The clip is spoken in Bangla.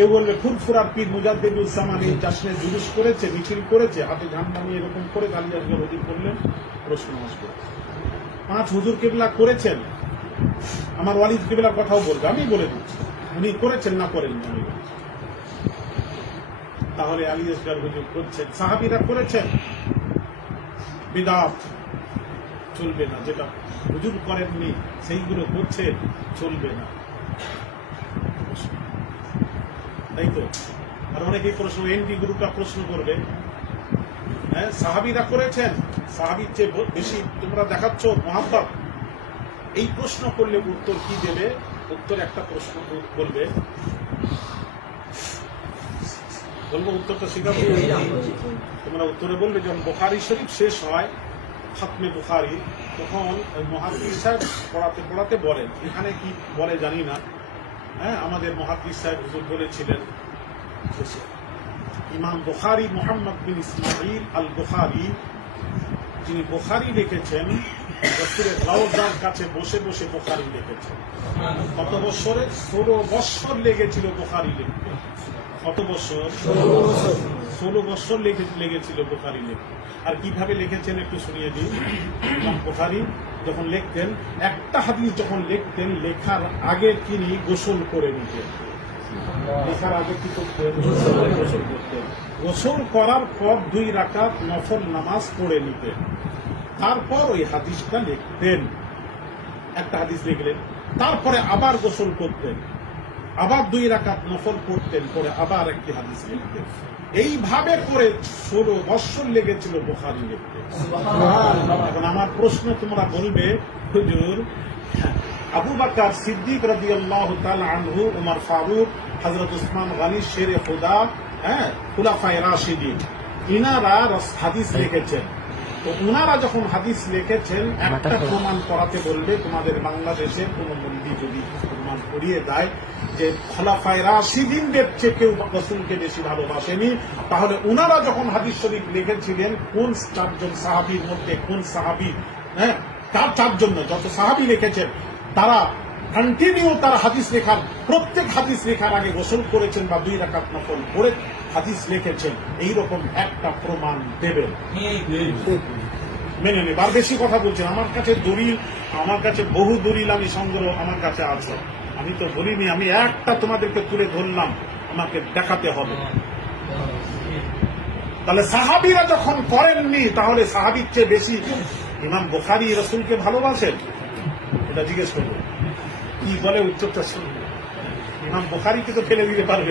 কেউ বলবে ফুরফুরার পীর মুজাদ্দিদুজ্জামান এই জাশনে জুলুস করেছে, মিছিল করেছে, হাতে ঝান্ডা নিয়ে এরকম করে আলী আসগর হুজুর করলেন, প্রশ্ন আসবে। 5 হুজুর কিবলা করেছেন, আমার ওয়ালিদ কিবলার কথাও বলবে, আমি বলে দিচ্ছি উনি করেছেন না করেন, আমি বলছি। তাহলে আলী আসগর হুজুর করছেন, সাহাবীরা করেছেন, বিদআত চলবে না, যেটা হুজুর করেননি সেইগুলো করছে, চলবে না, তাই তো। আর অনেকেই প্রশ্ন, এনডি গ্রুপটা প্রশ্ন করবে, হ্যাঁ সাহাবীরা করেছেন, সাহাবীর চেয়ে বেশি তোমরা দেখাচ্ছ মহাব্বত। এই প্রশ্ন করলে উত্তর কি দেবে? উত্তর একটা প্রশ্ন করবে, বলবো উত্তরটা শিখাবো, তোমরা উত্তরে বলবে যখন বুখারী শরীফ শেষ হয়, খতমে বুখারী, তখন মুহাদ্দিস সাহেব পড়াতে পড়াতে বলেন, এখানে কি বলে জানি না, হ্যাঁ আমাদের মুহাদ্দিস সাহেব হুজুর বলেছিলেন, ইমাম বুখারী মুহাম্মদ বিন ইসমাঈল আল বুখারী, যিনি বুখারী লিখেছেন, রাসূলের রওজার কাছে বসে বসে বুখারী লিখেছেন। কত বছরে? 16 বছর লেগেছিল বুখারী লিখতে। কত বছর? 16 বছর লেগেছিল বুখারী লিখতে। আর কিভাবে লিখেছেন একটু শুনিয়ে দিই। ইমাম বুখারী যখন লিখতেন, একটা হাদিস যখন লিখতেন, লেখার আগে তিনি গোসল করে নিতেন। লেখার আগে কি করতেন? গোসল করতেন। গোসল করার পর 2 রাকাত নফল নামাজ পড়ে নিতেন, তারপর ওই হাদিসটা লিখতেন। একটা হাদিস লিখলেন, তারপরে আবার গোসল করতেন, আবার 2 রাকাত নফল পড়তেন, পরে আবার একটি হাদিস লিখতেন। এইভাবে করে 16 বছর লেগেছিল বুখারী লিখতে। এখন আমার প্রশ্ন, তোমরা বলবে হুজুর, আবু বকর সিদ্দিক রাদিয়াল্লাহু তাআলা আনহু, উমর ফারুক, হযরত উসমান গনি শেরে খুদা, হ্যাঁ খুলাফায়ে রাশিদিন, ইনারা হাদিস লিখেছেন। তো উনারা যখন হাদিস লিখেছেন, একটা প্রমাণ করাতে বলবে, তোমাদের বাংলাদেশের কোন মন্দির যদি প্রমাণ করিয়ে দেয় যে খুলাফায়ে রাশিদিনদের চেয়ে কেউ রাসূলকে বেশি ভালোবাসেনি, তাহলে উনারা যখন হাদিস শরীফ লিখেছিলেন, কোন 4 জন সাহাবীর মধ্যে কোন সাহাবী, হ্যাঁ তার 4 জন যত সাহাবী লিখেছেন, তারা কন্টিনিউ তারা হাদিস লেখার, প্রত্যেক হাদিস লেখার আগে গোসল করেছেন বা 2 রাকাত নফল পড়ে হাদিস লিখেছেন, এইরকম একটা প্রমাণ দেবেন। মেনে নেব। আর বেশি কথা বলছেন, আমার কাছে দলিল, আমার কাছে বহু দলিল আমি সংগ্রহ আমার কাছে আছে, আমি তো বলিনি, আমি একটা তোমাদেরকে তুলে ধরলাম, আমাকে দেখাতে হবে। তাহলে সাহাবীরা যখন করেননি, তাহলে সাহাবীর চেয়ে বেশি ইমাম বুখারী রাসূলকে ভালোবাসেন? এটা জিজ্ঞেস করবো, কি বলে উত্তরটা শুনবো। ইমাম বুখারীকে তো ফেলে দিতে পারবে।